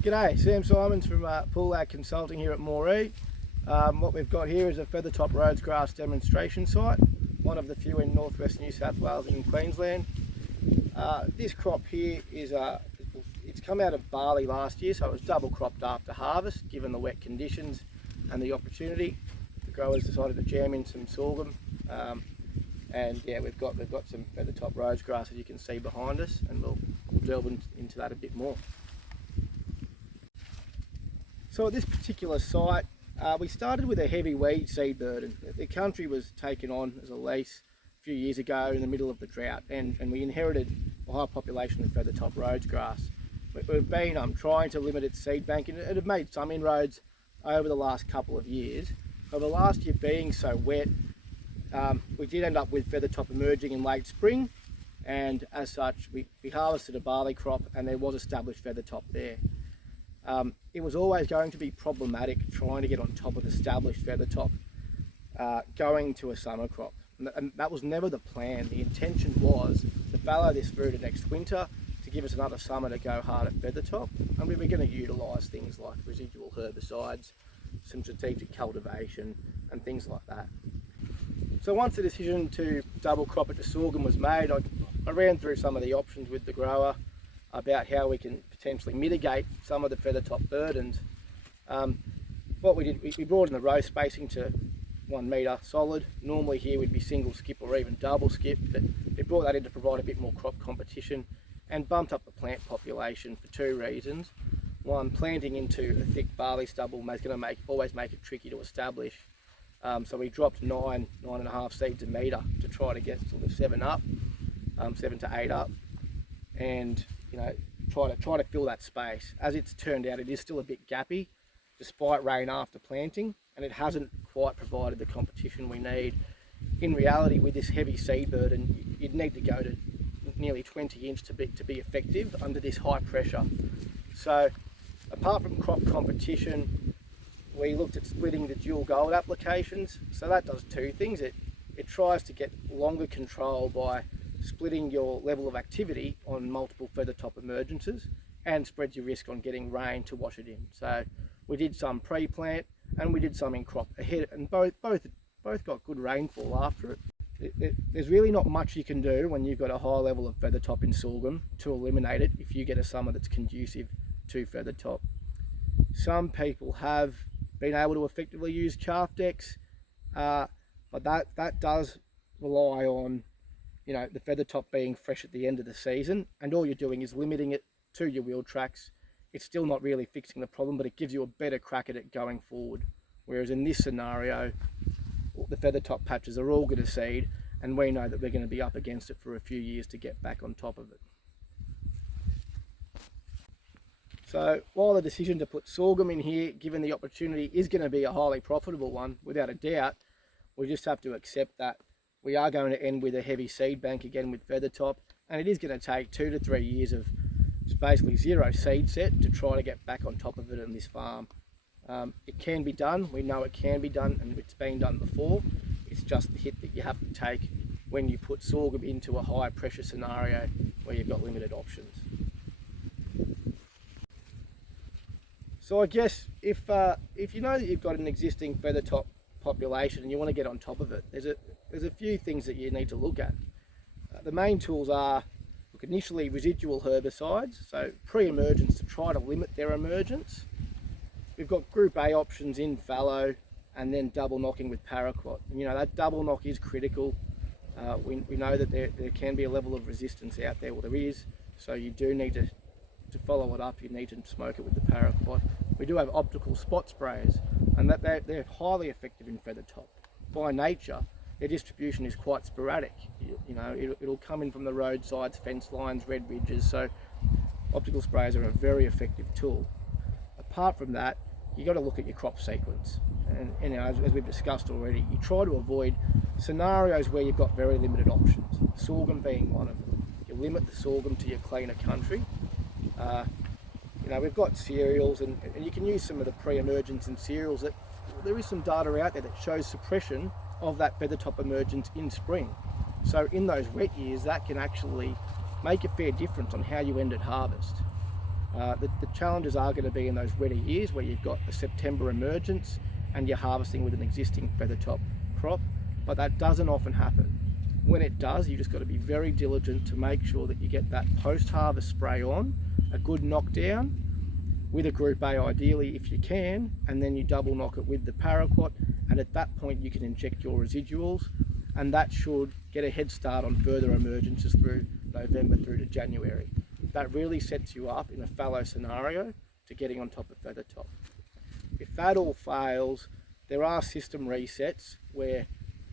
G'day, Sam Simons from Poole Ag Consulting here at Moree. What we've got here is a Feathertop Rhodes grass demonstration site, one of the few in northwest New South Wales and Queensland. This crop here is it's come out of barley last year, so it was double cropped after harvest, given the wet conditions and the opportunity. The growers decided to jam in some sorghum, and yeah, we've got some Feathertop Rhodes grass, as you can see behind us, and we'll delve into that a bit more. So at this particular site, we started with a heavy weed seed burden. The country was taken on as a lease a few years ago in the middle of the drought, and we inherited a high population of Feathertop Rhodes grass. We've been trying to limit its seed bank, and it had made some inroads over the last couple of years. But the last year being so wet, we did end up with Feathertop emerging in late spring, and as such we harvested a barley crop, and there was established Feathertop there. It was always going to be problematic trying to get on top of established Feathertop going to a summer crop, and that was never the plan. The intention was to fallow this through to next winter to give us another summer to go hard at Feathertop, and we were going to utilise things like residual herbicides, some strategic cultivation and things like that. So once the decision to double crop it to sorghum was made, I ran through some of the options with the grower about how we can potentially mitigate some of the Feathertop burdens. What we did, we brought in the row spacing to 1 metre solid. Normally here we'd be single skip or even double skip, but we brought that in to provide a bit more crop competition and bumped up the plant population for two reasons. One, planting into a thick barley stubble is going to always make it tricky to establish. So we dropped 9.5 seeds a metre to try to get sort of 7 to 8 up, and try to fill that space. As it's turned out, it is still a bit gappy despite rain after planting, and it hasn't quite provided the competition we need. In reality, with this heavy seed burden, you'd need to go to nearly 20 inch to be effective under this high pressure. So apart from crop competition, we looked at splitting the dual gold applications. So that does two things. It tries to get longer control by splitting your level of activity on multiple Feathertop emergences, and spreads your risk on getting rain to wash it in. So we did some pre-plant and we did some in crop ahead, and both got good rainfall after it. There's really not much you can do when you've got a high level of Feathertop in sorghum to eliminate it if you get a summer that's conducive to Feathertop. Some people have been able to effectively use chaff decks, but that does rely on the Feathertop being fresh at the end of the season, and all you're doing is limiting it to your wheel tracks. It's still not really fixing the problem, but it gives you a better crack at it going forward. Whereas in this scenario, the Feathertop patches are all going to seed, and we know that we're going to be up against it for a few years to get back on top of it. So while the decision to put sorghum in here, given the opportunity, is going to be a highly profitable one, without a doubt, we just have to accept that we are going to end with a heavy seed bank again with Feathertop, and it is going to take 2 to 3 years of basically zero seed set to try to get back on top of it on this farm. It can be done, we know it can be done, and it's been done before. It's just the hit that you have to take when you put sorghum into a high pressure scenario where you've got limited options. So I guess if you know that you've got an existing Feathertop population and you want to get on top of it, there's a few things that you need to look at. The main tools are, initially residual herbicides, so pre-emergence to try to limit their emergence. We've got Group A options in fallow, and then double knocking with paraquat. That double knock is critical. We know that there can be a level of resistance out there, well there is, so you do need to follow it up. You need to smoke it with the paraquat. We do have optical spot sprayers, and they're highly effective in Feathertop. By nature, their distribution is quite sporadic. It'll come in from the roadsides, fence lines, red ridges, so optical sprayers are a very effective tool. Apart from that, you've got to look at your crop sequence, and as we've discussed already, you try to avoid scenarios where you've got very limited options, sorghum being one of them. You limit the sorghum to your cleaner country. We've got cereals, and you can use some of the pre-emergence in cereals. That there is some data out there that shows suppression of that Feathertop emergence in spring. So in those wet years, that can actually make a fair difference on how you end at harvest. The challenges are going to be in those wetter years where you've got a September emergence and you're harvesting with an existing feathertop crop, but that doesn't often happen. When it does, you just got to be very diligent to make sure that you get that post-harvest spray on, a good knockdown with a Group A ideally if you can, and then you double knock it with the paraquat, and at that point you can inject your residuals, and that should get a head start on further emergences through November through to January. That really sets you up in a fallow scenario to getting on top of feathertop. If that all fails, there are system resets where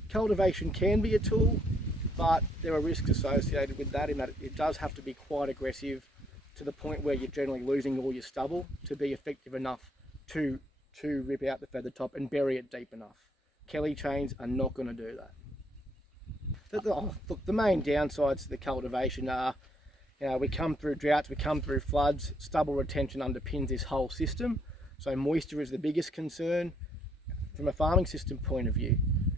cultivation can be a tool, but there are risks associated with that in that it does have to be quite aggressive to the point where you're generally losing all your stubble to be effective enough to rip out the feathertop and bury it deep enough. Kelly chains are not going to do that. Look, the main downsides to the cultivation are, we come through droughts, we come through floods, stubble retention underpins this whole system. So moisture is the biggest concern from a farming system point of view.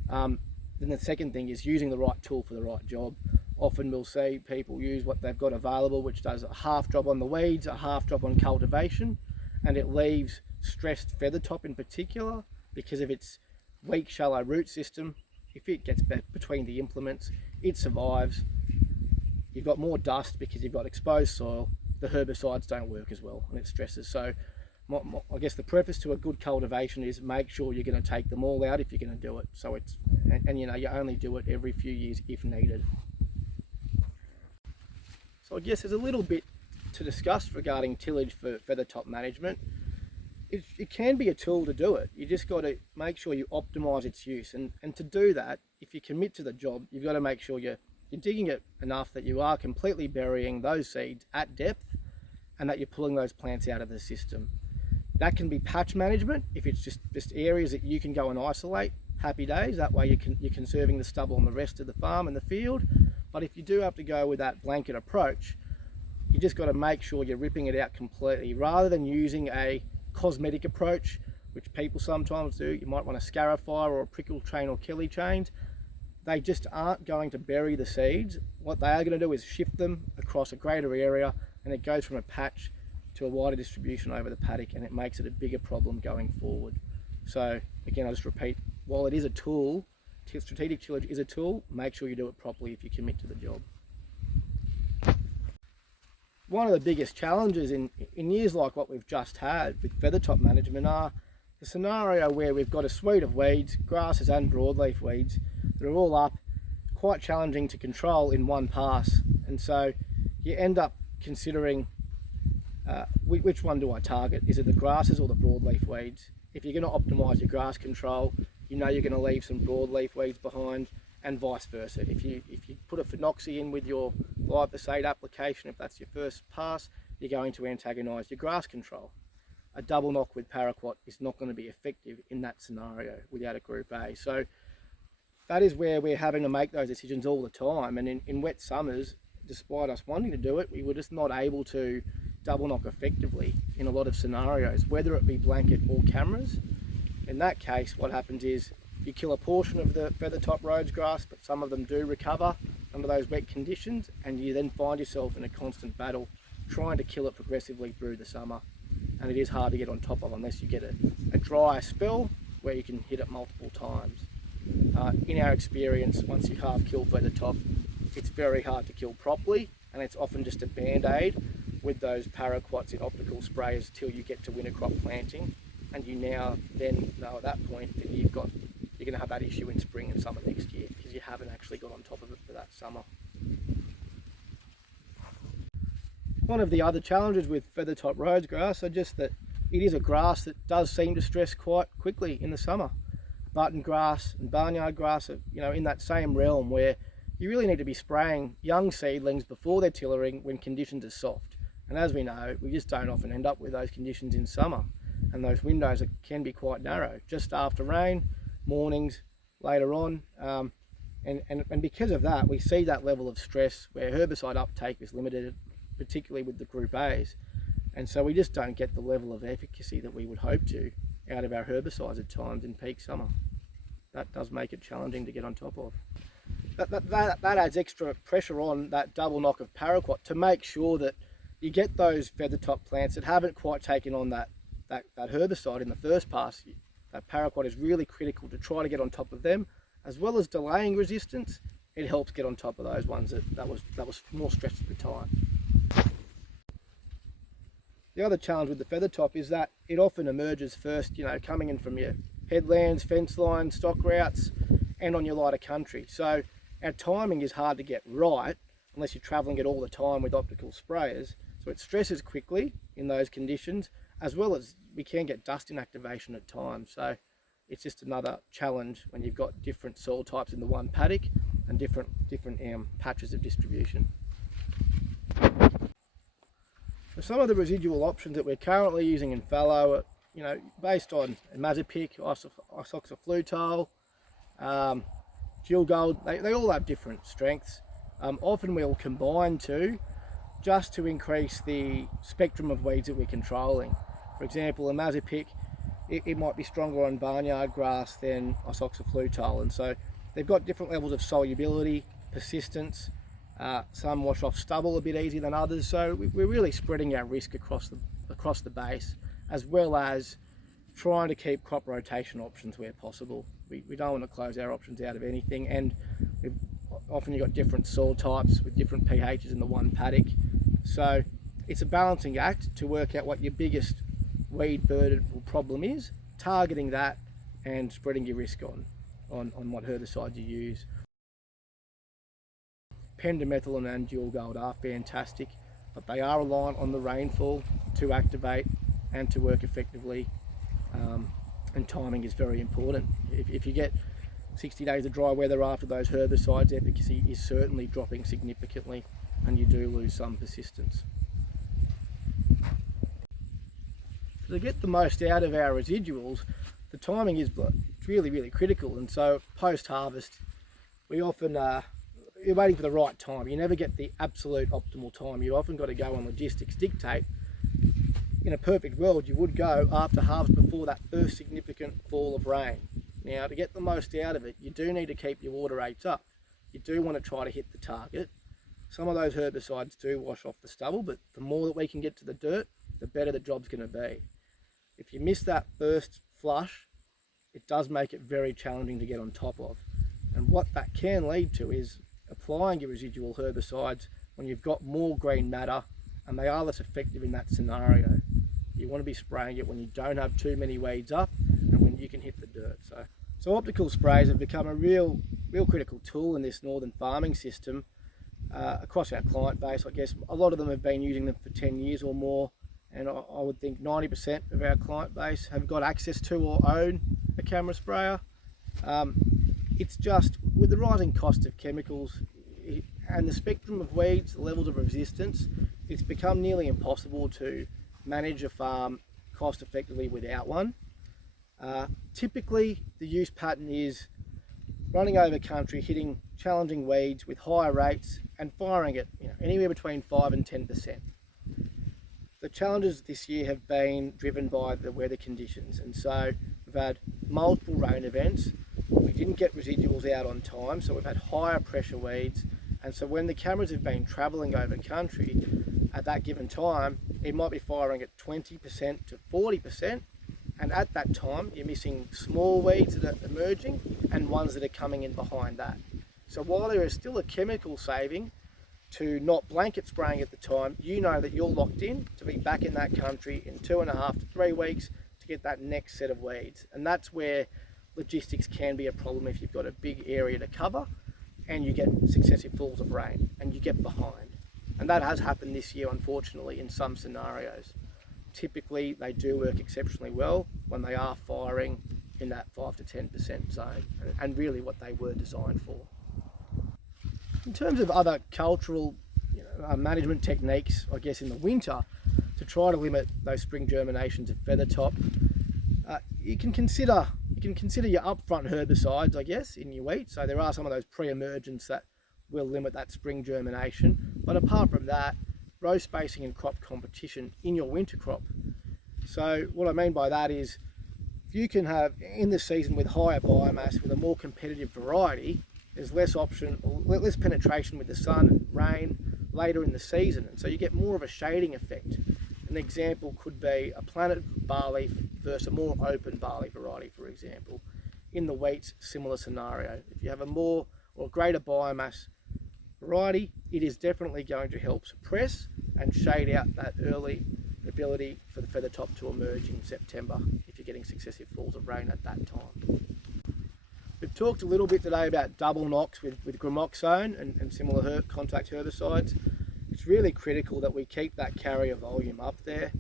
Then the second thing is using the right tool for the right job. Often we'll see people use what they've got available, which does a half job on the weeds, a half job on cultivation, and it leaves stressed feathertop in particular because of its weak, shallow root system. If it gets between the implements, it survives. You've got more dust because you've got exposed soil. The herbicides don't work as well and it stresses. So I guess the preface to a good cultivation is make sure you're going to take them all out if you're going to do it. So you only do it every few years if needed. So I guess there's a little bit to discuss regarding tillage for feathertop management. It can be a tool to do it. You just got to make sure you optimise its use. And to do that, if you commit to the job, you've got to make sure you're digging it enough that you are completely burying those seeds at depth and that you're pulling those plants out of the system. That can be patch management. If it's just areas that you can go and isolate, happy days. That way you're conserving the stubble on the rest of the farm and the field. But if you do have to go with that blanket approach, you just got to make sure you're ripping it out completely rather than using a cosmetic approach, which people sometimes do. You might want a scarifier or a prickle chain or Kelly chains. They just aren't going to bury the seeds. What they are going to do is shift them across a greater area, and it goes from a patch to a wider distribution over the paddock, and it makes it a bigger problem going forward. So again, I'll just repeat, while it is a tool, strategic tillage is a tool, make sure you do it properly if you commit to the job. One of the biggest challenges in years like what we've just had with feathertop management are the scenario where we've got a suite of weeds, grasses and broadleaf weeds, that are all up, quite challenging to control in one pass. And so you end up considering which one do I target? Is it the grasses or the broadleaf weeds? If you're going to optimise your grass control, you know you're going to leave some broadleaf weeds behind, and vice versa. If you put a phenoxy in with your glyphosate application, if that's your first pass, you're going to antagonise your grass control. A double knock with paraquat is not going to be effective in that scenario without a Group A. So that is where we're having to make those decisions all the time. And in wet summers, despite us wanting to do it, we were just not able to double knock effectively in a lot of scenarios, whether it be blanket or cameras. In that case, what happens is you kill a portion of the Feathertop Rhodes grass, but some of them do recover under those wet conditions, and you then find yourself in a constant battle trying to kill it progressively through the summer. And it is hard to get on top of unless you get a dry spell where you can hit it multiple times. In our experience, once you half kill feathertop, it's very hard to kill properly, and it's often just a band-aid with those paraquats in optical sprayers till you get to winter crop planting, and you now then know at that point that you're going to have that issue in spring and summer next year because you haven't actually got on top of it for that summer. One of the other challenges with Feathertop Rhodes grass are just that it is a grass that does seem to stress quite quickly in the summer. Button grass and barnyard grass are, in that same realm where you really need to be spraying young seedlings before they're tillering when conditions are soft. And as we know, we just don't often end up with those conditions in summer, and those windows can be quite narrow, just after rain, mornings, later on. And because of that, we see that level of stress where herbicide uptake is limited, particularly with the Group A's. And so we just don't get the level of efficacy that we would hope to out of our herbicides at times in peak summer. That does make it challenging to get on top of. That adds extra pressure on that double knock of paraquat to make sure that you get those feathertop plants that haven't quite taken on that herbicide in the first pass. That paraquat is really critical to try to get on top of them, as well as delaying resistance. It helps get on top of those ones that was more stressed at the time. The other challenge with the feathertop is that it often emerges first, coming in from your headlands, fence lines, stock routes, and on your lighter country. So our timing is hard to get right unless you're traveling it all the time with optical sprayers. So it stresses quickly in those conditions, as well as we can get dust inactivation at times. So it's just another challenge when you've got different soil types in the one paddock and different patches of distribution. So some of the residual options that we're currently using in fallow are, based on imazapic, isoxaflutol, dual gold. They all have different strengths. Often we'll combine two just to increase the spectrum of weeds that we're controlling. For example, imazapic, it might be stronger on barnyard grass than isoxaflutol, and so they've got different levels of solubility, persistence. Some wash off stubble a bit easier than others, so we're really spreading our risk across the base, as well as trying to keep crop rotation options where possible. We don't want to close our options out of anything, and often you've got different soil types with different pHs in the one paddock, so it's a balancing act to work out what your biggest weed burden problem is, targeting that and spreading your risk on what herbicides you use. Pendimethalin and dual gold are fantastic, but they are reliant on the rainfall to activate and to work effectively, and timing is very important. If you get 60 days of dry weather after those herbicides, efficacy is certainly dropping significantly and you do lose some persistence. So to get the most out of our residuals, the timing is really critical, and so post-harvest we often you're waiting for the right time. You never get the absolute optimal time. You often got to go on logistics dictate. In a perfect world, you would go after harvest before that first significant fall of rain. Now, to get the most out of it, you do need to keep your water rates up. You do want to try to hit the target. Some of those herbicides do wash off the stubble, but the more that we can get to the dirt, the better the job's going to be. If you miss that first flush, it does make it very challenging to get on top of. And what that can lead to is applying your residual herbicides when you've got more green matter and they are less effective in that scenario. You want to be spraying it when you don't have too many weeds up and when you can hit the dirt. So optical sprays have become a real critical tool in this northern farming system across our client base. I guess a lot of them have been using them for 10 years or more, and I would think 90% of our client base have got access to or own a camera sprayer. It's just, with the rising cost of chemicals and the spectrum of weeds, the levels of resistance, it's become nearly impossible to manage a farm cost effectively without one. Typically the use pattern is running over country, hitting challenging weeds with higher rates and firing it anywhere between 5 and 10%. The challenges this year have been driven by the weather conditions, and so we've had multiple rain events. We didn't get residuals out on time, so we've had higher pressure weeds, and so when the cameras have been travelling over country at that given time, it might be firing at 20% to 40%, and at that time you're missing small weeds that are emerging and ones that are coming in behind that. So while there is still a chemical saving to not blanket spraying at the time, you know that you're locked in to be back in that country in 2.5 to 3 weeks to get that next set of weeds. And that's where logistics can be a problem if you've got a big area to cover and you get successive falls of rain and you get behind. And that has happened this year, unfortunately, in some scenarios. Typically they do work exceptionally well when they are firing in that 5 to 10% zone, and really what they were designed for. In terms of other cultural management techniques, I guess in the winter, to try to limit those spring germinations of feathertop, you can consider your upfront herbicides, I guess, in your wheat. So there are some of those pre-emergents that will limit that spring germination. But apart from that, row spacing and crop competition in your winter crop. So what I mean by that is, if you can have in the season with higher biomass with a more competitive variety, there's less penetration with the sun and rain, later in the season, and so you get more of a shading effect. An example could be a planted barley versus a more open barley variety, for example. In the wheats, similar scenario. If you have a more or greater biomass variety, it is definitely going to help suppress and shade out that early ability for the feather top to emerge in September if you're getting successive falls of rain at that time. We've talked a little bit today about double knocks with gramoxone and similar contact herbicides. It's really critical that we keep that carrier volume up there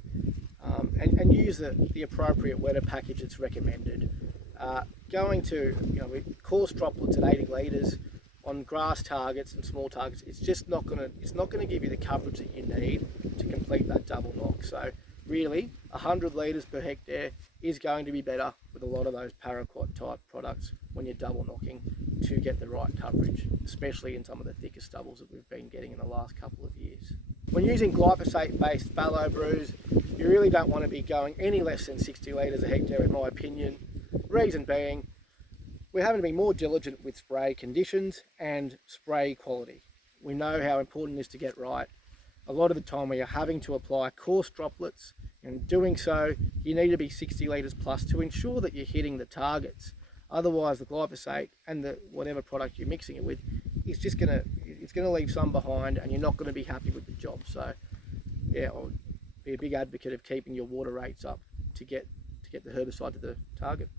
and use the appropriate wetter package that's recommended. Going to coarse droplets at 80 litres on grass targets and small targets, it's not going to give you the coverage that you need to complete that double knock. So really, 100 litres per hectare is going to be better with a lot of those paraquat type products when you're double knocking to get the right coverage, especially in some of the thicker stubbles that we've been getting in the last couple of years. When using glyphosate-based fallow brews, you really don't want to be going any less than 60 litres a hectare, in my opinion. Reason being, we're having to be more diligent with spray conditions and spray quality. We know how important it is to get right. A lot of the time we are having to apply coarse droplets, and doing so you need to be 60 litres plus to ensure that you're hitting the targets. Otherwise the glyphosate and the whatever product you're mixing it with, it's going to leave some behind and you're not going to be happy with the job. So yeah, I'll be a big advocate of keeping your water rates up to get the herbicide to the target.